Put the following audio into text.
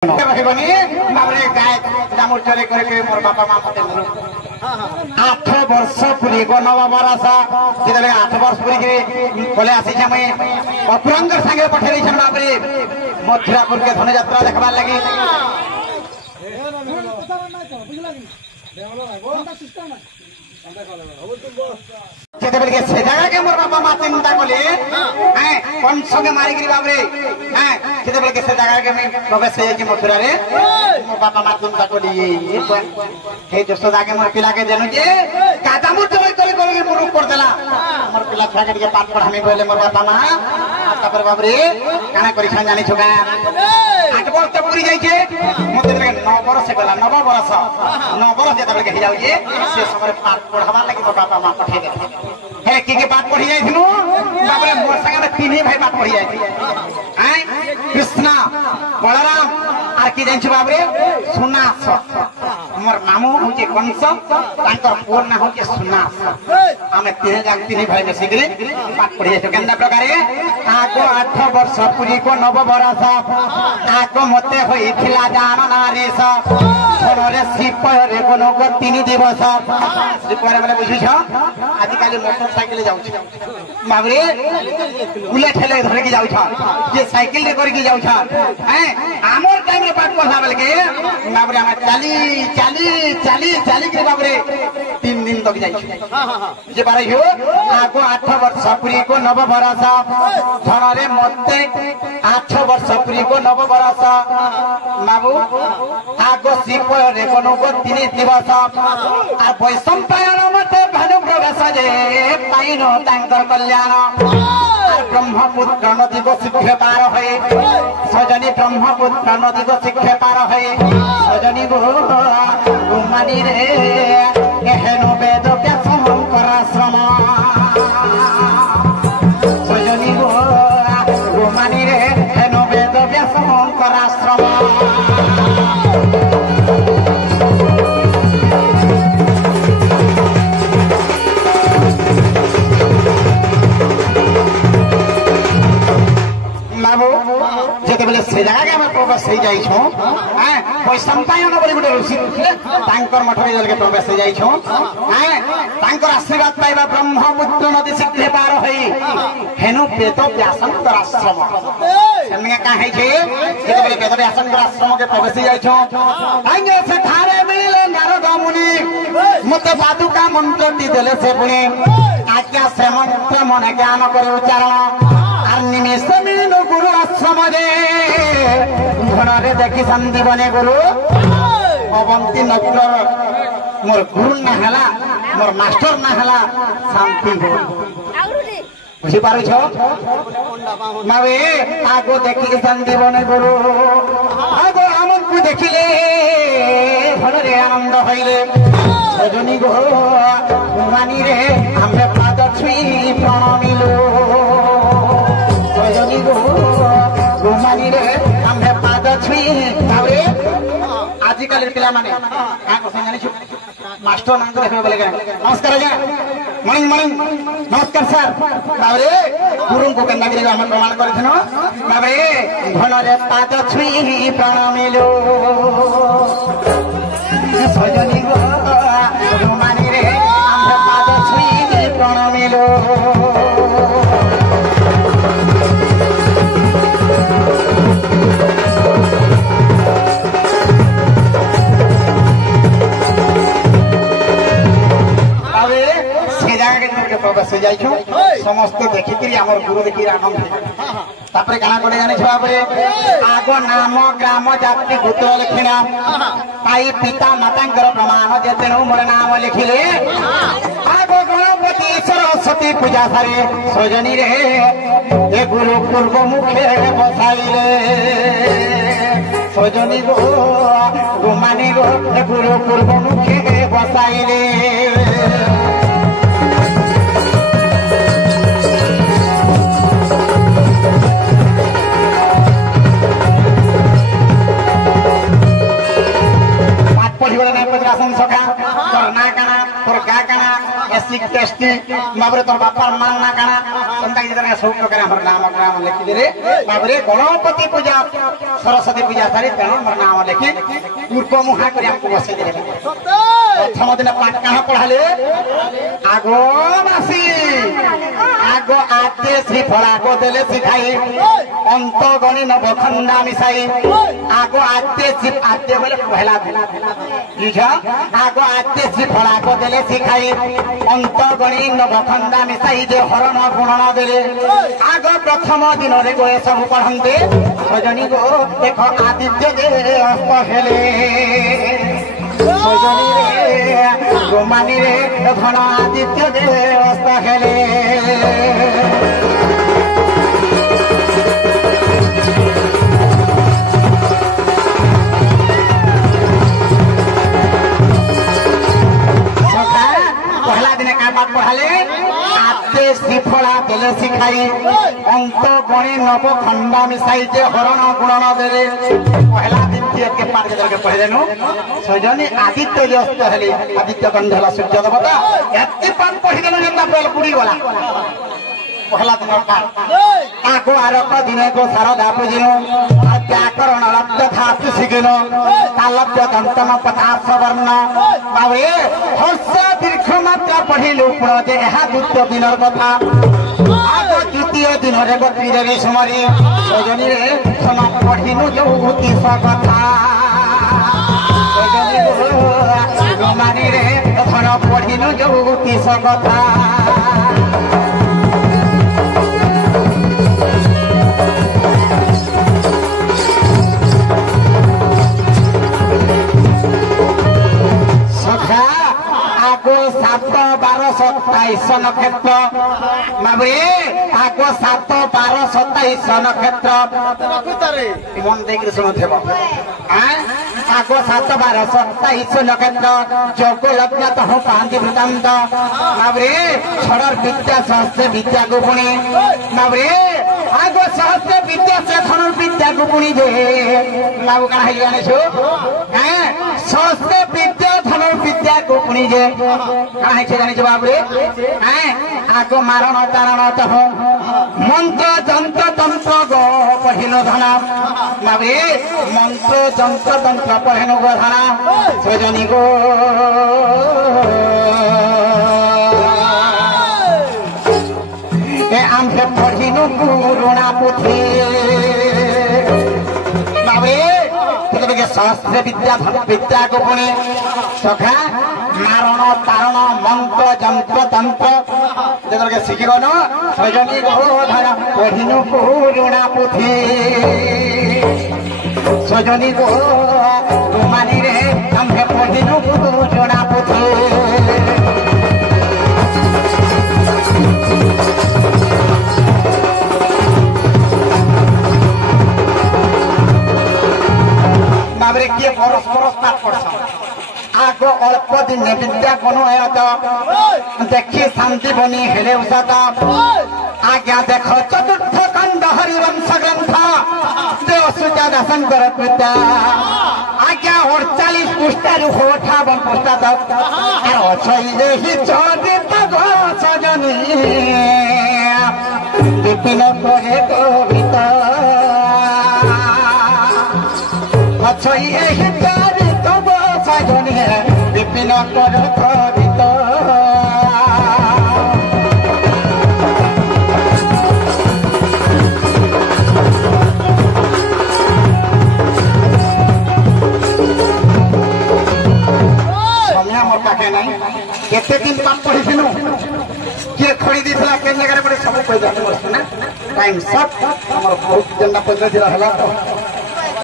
ରହିବନି ତାପରେ ଗାଏ ଦାମୁର ଚରେ କରିକି ମୋର ବାପା ମା ମତେ 8 ବର୍ଷ ପୁରୀ ନବ ବରଷ ଯେତେବେଳେ 8 ବର୍ଷ ପୁରୀକି ପଳେଇ ଆସିଛି ଆମେ ଅପୁରଙ୍ଗର ସାଙ୍ଗେ ପଠେଇ ଦେଇଛନ୍ ବାପରେ ମଥୁରାପୁରକେ ଧନୁଯାତ୍ରା ଦେଖବାର ଲାଗି ଯେତେବେଳେ ସେ ଜାଗାକେ ମୋର ବାପା ମା ଚିନ୍ତା କଲେ କଂସକେ ମାରିକିରି ବାବରେ ଯେତେବେଳେ ସେ ଜାଗାକେ ପ୍ରବେଶ ହେଇଯାଇଛି ମଥୁରାରେ ମୋ ବାପା ମା ଚିନ୍ତା କଲି ହେ ଯଶୋଦାକେ ମୋର ପିଲାକେ ଦେନୁ ଯେ କାଦାମୁ ଚୋରି କରି କରିକି ମୁରୁଖ କରିଦେଲା ମୋର ପିଲା ଛୁଆକେ ଟିକେ ପାଠ ପଢାମି କହିଲେ ମୋର ବାପା ମା ତାପରେ ବାବରେ କାଣା କରିଛନ୍ ଜାଣିଛୁ ଗାଁ 8 ବର୍ଷ ପୁରୀ ଯାଇଛେ ମତେ 9 ବର୍ଷ ଗଲା 9 ବର୍ଷ ଯେତେବେଳେ ହେଇଯାଉଛି ସେ ସମୟରେ ପାଠ ପଢାবার ଲାଗି ମୋ ବାପା ମା ପଠେଇ ଦେଲେ हे कि बात पढ़ी जाई थिनु बाबरे मोर संगे तीन भाई बात पढ़ी जाई थी कृष्णा बलराम आर की जानि बाबरे सुनास मोर नामो होचे कंस तांकर पुर ना होचे सुनास हमें तीन भाई में सिगरे बात पढ़ी जाई केंदा प्रकारे आको 8 वर्ष पुरी को 9 बरस आको मते होई थिला जान नारीस थोरे सिपरे कोनो को 3 दिवस सिपरे बोले बुझिछ आजि काली मोटरसाइकिल जाउछ बाबरे बुलेट हेले धरे की जाउछ जे साइकिल रे करके जाउछ हैं हमर टाइम रे पाठ पढ़ा बेल के बाबरे हम चाली के बाबरे 3 दिन तक जाई जे बारे हो आको 8 वर्ष पुरी को 9 बरस धनरे मते 8 वर्ष पुरी को 9 बरस बाबू आको सिपरे कोनो को 3 दिवस आ वैशंपायन मते भानु प्रवेश जे पाइनो तांकर कल्याण ब्रह्मपुत्र नदी को शिक्षे पार है सजनी ब्रह्मपुत्र नदी को शिक्षे पार है सजनी गुमानी रे एहेनु वेद व्यास शंकराश्रम सजनी गुमानी रे एहेनु वेद व्यास शंकराश्रम जेतेबेले से जगह के हम प्रवेश हो जाई छो हैं वैशंपायन बोली गुटे ऋषि तांकर मठ रे जलके प्रवेश हो जाई छो हैं तांकर आशीर्वाद पाइबा ब्रह्मपुत्र नदी शिक्षे पार होई हेनु वेद व्यासंकर आश्रम सेमने का है जे जेतेबेले वेद व्यासंकर आश्रम के प्रवेश हो जाई छो आइने से थारे मिले नारद मुनि मते पादुका मंत्र दी देले से पुनी आज्ञा से मंत्र मन ज्ञान करे उच्चारण निमिष मीनु गुरु आश्रम रे घरे देखी शांति बने गुरु अवंती नगर मोर गुरु ना हला मोर मास्टर ना हला शांति हो बुझी पारो छो मावे आगो देखी शांति बने गुरु आगो हमन को देखिले घरे आनंद होइले सजनी गो मानी रे हमरे पाद छुई प्रणामिलो गुमानी रे हमें पाद छुई तावे आजिकल पिला माने का कोसन जानि छु मास्टर नाम करे बोले नमस्कार आज्ञा मॉर्निंग नमस्कार सर तावे गुरु को केना गिरे हम प्रमाण करथिनो तावे घन रे पाद छुई प्रणामिलो सजनी गो गुमानी रे हमें पाद छुई प्रणामिलो प्रवेश जाई समस्त देखिक गुरु देखी आनंद तापर काना करे जाने आगो नाम ग्राम जाति गोत्र लिखिना पाई पिता माता प्रमाण जे तेणु मोर नाम लिखिले आगो गणपति सरस्वती पूजा सारे सजनी रे ए गुरु पूर्व मुखे बसाइले सजनी गो गुमानी गो ए गुरु पूर्व मुखे बसाइले टेस्टी टेस्टी बाबरे तोर बापार मान ना काना संता की तरह सब प्रकार हमर नाम ग्राम लिखि दे रे बाबरे गणपति पूजा सरस्वती पूजा सारी तेणु हमर नाम लिखि पूर्व मुहा करी हमको बसे दे प्रथम दिन पाठ कहां पढ़ाले आगो मासी आगो आते श्री फला को देले सिखाई अंत गणी नवखंडा मिसाई आगो आते श्री आते बोले पहला बुझा आगो आते श्री फला को देले सिखाई अंत गणी नवखंडा मिसाई जे हरण गुणन देले आगो प्रथम दिन रे गोए सब पढ़ंते सजनी गो देखो आदित्य दे अस्त हेले सजनी रे गोमानी रे घन आदित्य दे अस्त हेले पहला दिन का बात पढ़ाले आते श्रीफला देले सिखाई अंत गणी नव खंडा मिसाई जे हरण गुणन देले पहला दिन के पाठ के पढ़े देनु सजनी आदित्य व्यस्त हेले आदित्य गंधला सूर्य देवता एते पाठ पढ़ी देनु जेता बेल पुड़ी गला पहला दिन पाठ आगो आरक दिन को शारदा पूजिनो व्याकरण रक्त धातु शिखिनो तालव्य दंतम पदार्थ वर्ण बाबे हर्ष दीर्घ मात्रा पढ़िलु पुण जे एहा द्वितीय दिनर कथा आगो द्वितीय दिन रे गति रे सुमरी सजनी रे सना पढ़िनु ज्योति कथा सजनी रे मानी रे धन पढ़िनु ज्योति कथा आगो 7 12 27 नक्षत्र बाबे आगो 7 12 27 नक्षत्र मन देख सुनो थेबो आगो 7 12 27 नक्षत्र जोग लग्न तो पांति वृतांत बाबरे छड़र विद्या सहस्त्र विद्या गुणी बाबरे आगो सहस्त्र विद्या से धनुर विद्या गुणी जे बाबू का है जाने छो सहस्त्र विद्या धनुर विद्या गुणी जे का है जाने छो बाबरे आगो मारण तारण तो मंत्र जंत्र तंत्र गो पढ़िनो धना बाबरे मंत्र जंत्र तंत्र पढ़िनो गो धना सजनी गो आमसे पढ़िनु पुरुणा पुथी बाबे के सहस्त्र विद्या विद्या को पुणे सखा मारण तारण मंत्र जंत्र तंत्र के शिखी गन सजनी गोधर पढ़िनु पुरुणा पुथी सजनी गो मानी रे आमसे पढ़िनु पुरुणा पुथी बाबरे किए परस परस पाठ पढ़स आगो अल्प दिन विद्या कोनो है देखी शांति बनी हेले उसाता आज्ञा देखो चतुर्थ खंड हरिवंश ग्रंथ देव सुजा दर्शन कर विद्या आज्ञा 48 पुष्टारु 58 पुष्टा तक और छइले ही चरित गो सजनी विपिन करे कविता छई एही तारी तब सजनी विपिन कर कविता समय मोर पाखे नहीं केते दिन पाठ पढ़िथिनु किए खड़ी दिथला के जगह रे सब कहि जाते ना टाइम सब हमर बहुत जन्ना पत्र दिला हला